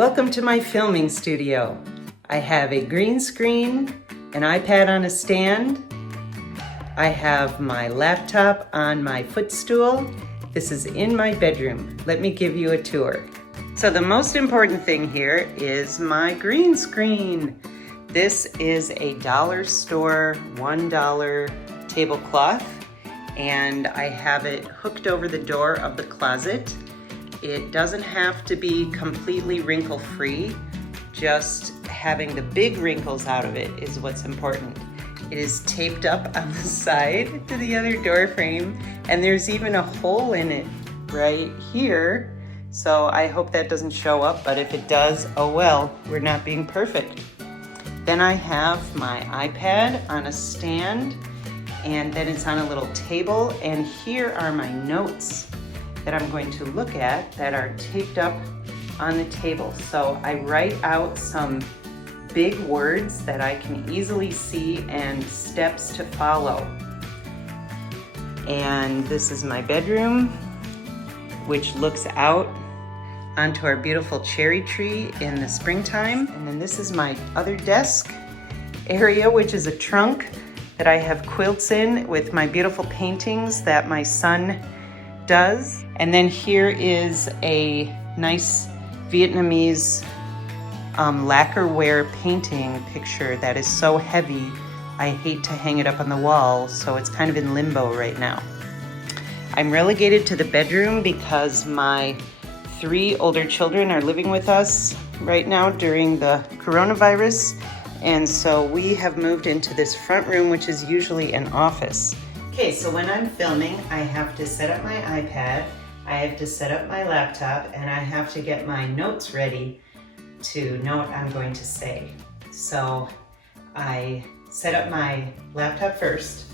Welcome to my filming studio. I have a green screen, an iPad on a stand. I have my laptop on my footstool. This is in my bedroom. Let me give you a tour. So the most important thing here is my green screen. This is a dollar store $1 tablecloth, and I have it hooked over the door of the closet. It doesn't have to be completely wrinkle-free. Just having the big wrinkles out of it is what's important. It is taped up on the side to the other door frame, and there's even a hole in it right here. So I hope that doesn't show up, but if it does, oh well, we're not being perfect. Then I have my iPad on a stand, and then it's on a little table, and here are my notes that I'm going to look at that are taped up on the table. So I write out some big words that I can easily see and steps to follow. And this is my bedroom, which looks out onto our beautiful cherry tree in the springtime. And then this is my other desk area, which is a trunk that I have quilts in with my beautiful paintings that my son does. And then here is a nice Vietnamese lacquerware painting picture that is so heavy I hate to hang it up on the wall, so it's kind of in limbo right now. I'm relegated to the bedroom because my 3 older children are living with us right now during the coronavirus, and so we have moved into this front room, which is usually an office. Okay, so when I'm filming, I have to set up my iPad, I have to set up my laptop, and I have to get my notes ready to know what I'm going to say. So I set up my laptop first.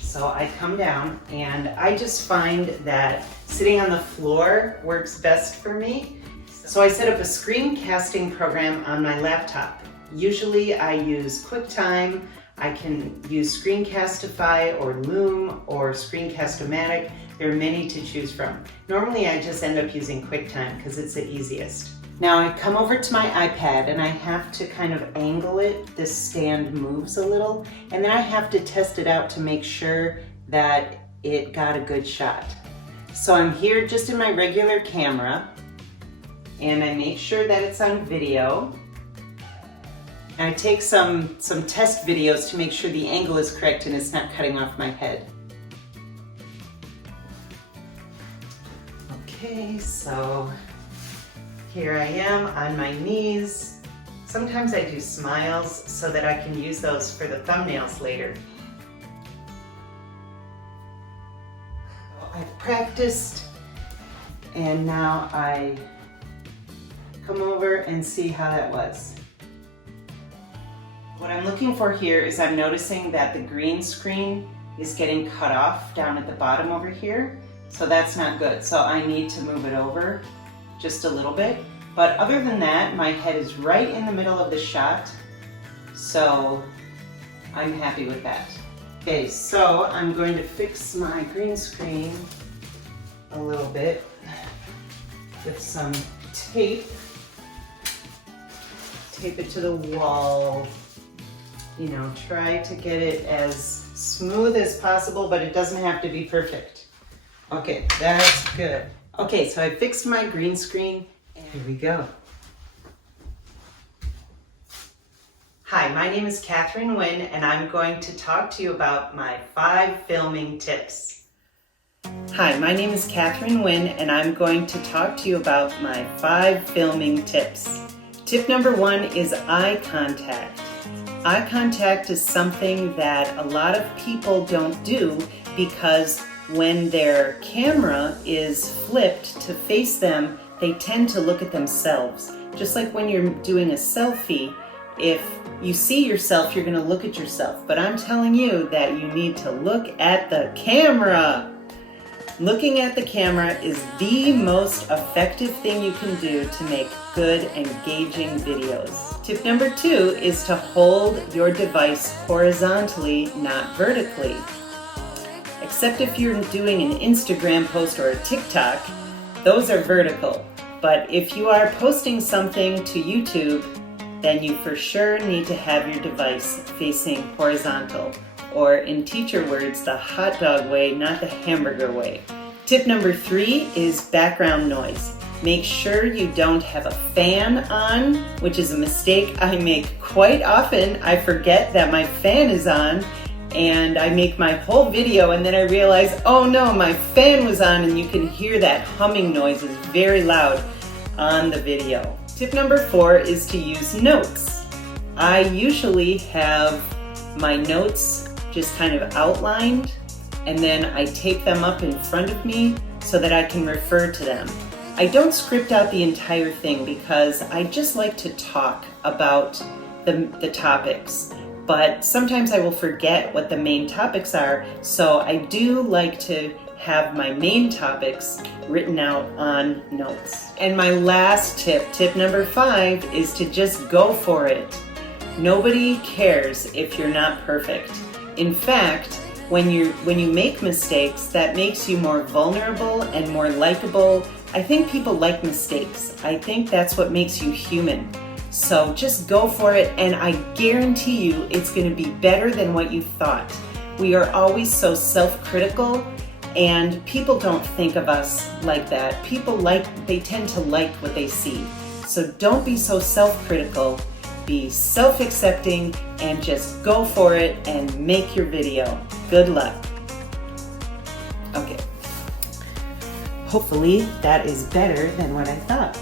So I come down, and I just find that sitting on the floor works best for me. So I set up a screencasting program on my laptop. Usually I use QuickTime. I can use Screencastify or Loom or Screencast-O-Matic. There are many to choose from. Normally I just end up using QuickTime because it's the easiest. Now I come over to my iPad and I have to kind of angle it. This stand moves a little, and then I have to test it out to make sure that it got a good shot. So I'm here just in my regular camera, and I make sure that it's on video. I take some test videos to make sure the angle is correct and it's not cutting off my head. Okay, so here I am on my knees. Sometimes I do smiles so that I can use those for the thumbnails later. I've practiced, and now I come over and see how that was. What I'm looking for here is I'm noticing that the green screen is getting cut off down at the bottom over here. So that's not good. So I need to move it over just a little bit. But other than that, my head is right in the middle of the shot. So I'm happy with that. Okay, so I'm going to fix my green screen a little bit with some tape. Tape it to the wall. You know, try to get it as smooth as possible, but it doesn't have to be perfect. Okay, that's good. Okay, so I fixed my green screen, and here we go. Hi, my name is Catherine Nguyen, and I'm going to talk to you about my 5 filming tips. Hi, my name is Catherine Nguyen, and I'm going to talk to you about my 5 filming tips. Tip number 1 is eye contact. Eye contact is something that a lot of people don't do because when their camera is flipped to face them, they tend to look at themselves. Just like when you're doing a selfie, if you see yourself, you're going to look at yourself. But I'm telling you that you need to look at the camera. Looking at the camera is the most effective thing you can do to make good, engaging videos. Tip number 2 is to hold your device horizontally, not vertically. Except if you're doing an Instagram post or a TikTok, those are vertical. But if you are posting something to YouTube, then you for sure need to have your device facing horizontal, or in teacher words, the hot dog way, not the hamburger way. Tip number 3 is background noise. Make sure you don't have a fan on, which is a mistake I make quite often. I forget that my fan is on, and I make my whole video and then I realize, oh no, my fan was on, and you can hear that humming noise is very loud on the video. Tip number 4 is to use notes. I usually have my notes just kind of outlined, and then I tape them up in front of me so that I can refer to them. I don't script out the entire thing because I just like to talk about the topics, but sometimes I will forget what the main topics are, so I do like to have my main topics written out on notes. And my last tip, tip number 5, is to just go for it. Nobody cares if you're not perfect. In fact, when you make mistakes, that makes you more vulnerable and more likable. I think people like mistakes. I think that's what makes you human. So just go for it, and I guarantee you it's going to be better than what you thought. We are always so self-critical, and people don't think of us like that. They tend to like what they see. So don't be so self-critical. Be self-accepting and just go for it and make your video. Good luck. Okay. Hopefully that is better than what I thought.